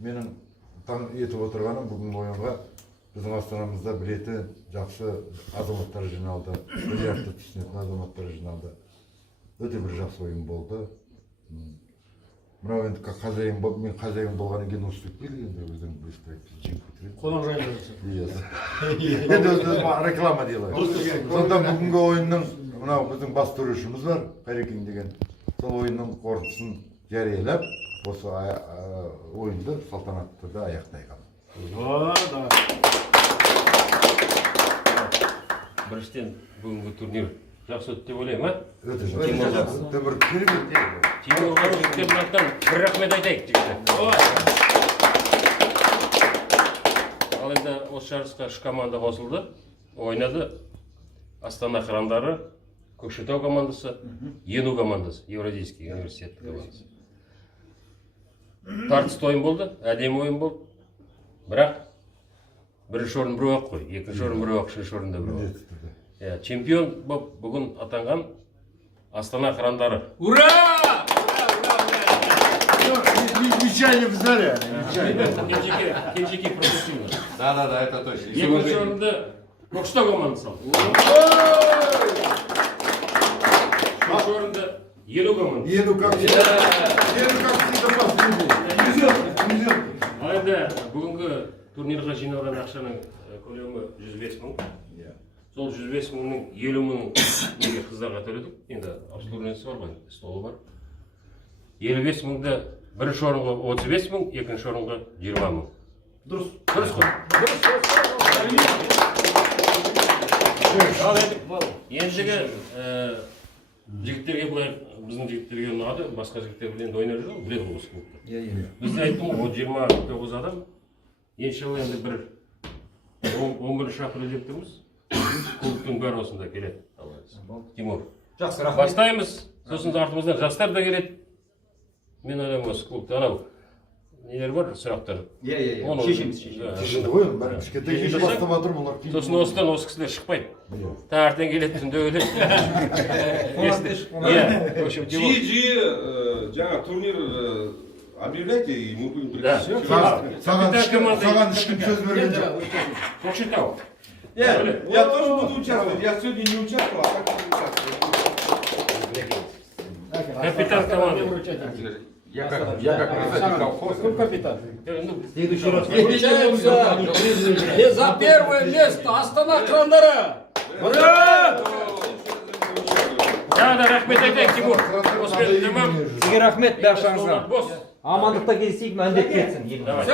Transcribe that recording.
менің таң етіп отырғаным бүгінгі ойынға біздің астанамызда білетін жақсы азаматтар жиналды, миллиардты түсінетін азаматтар жиналды. Өте бір жақсы ойын болды. Мынау енді мен хозяин болғаннан кейін успех келді, енді біздің беспроектті жеңіп кетіреді. Қолың жайында енді өзім реклама делаю. Сонда бүгінгі ойынның мынау біздің бас төрешіміз бар, Қарекең деген. Сол ойынның қорытындысын жариялап, осы ойынды салтанатты түрде аяқтайық. Біріншіден бүгінгі турнир жақсы өтті деп ойлаймын, а? Өте жақсы. Бір керемет. Тимурға жігіттердің атынан бір рахмет айтайық, жігіттер. Ал енді осы жарысқа 3 команда қосылды, ойнады. Астана Храмдары, Көкшетау командасы, Ену командасы, Евразийский университет командасы. Тартысты ойын болды, әдемі ойын болды. Бірақ бірінші орын біреу-ақ қой, екінші орын біреу-ақ, үшінші орында біреу-ақ. Чемпион бүгін атанған Астана Храмдары. Ура! Нечаянно в зале. Кенжеки профессионал. Да, это точно. Екінші орынды Көкшетау командасы алды. Үшінші орынды Ену командасы. Ену как всегда последний. Алайда бүгінгі турнирға жиналған ақшаның көлемі 105 мың. Сол 105 мыңның 50 мың неге қыздарға төледік. Енді обслуживаниесі бар ғой, столы бар. 55 мыңды бірінші орынға 35 мың, екінші орынға 20 мың. Дұрыс. Дұрыс қой. Ал ендігі жігіттерге былай, біздің жігіттерге ұнады, басқа жігіттер біленді ойнап жүр, біледі ғой осы клубты. Біз айттым, 29 адам, еншілі енді бір 11 шақыру деп тұрмыз. Клубтың бәрі осында келеді. Тимур. Жақсы, рахмет. Бастаймыз, сосын артымыздан жастар да келеді. Мен ойлаймын осы клубта анау нелер бар, сұрақтар. Шешеміз. Сосын осыдан осы кісілер шықпайды. Таңертең келеді, түнде келеді. Жиі жаңа турнир объявляйте, и мы будем приглашать. Саған ешкім сөз берген жоқ. Көкшетау. Я тоже буду участвовать. Я сегодня не участвовал, а как буду участвовать? Капитан команды. Я как председатель колхоза. Капитан. Следующий раз. И за первое место Астана Храмдары. Ура! Да, рахмет айтайық, Тимур. Осымен тамам. Сізге рахмет, бәршаңызға. Бос. Амандықта кездесейік, мәндеп кетсін. Давай.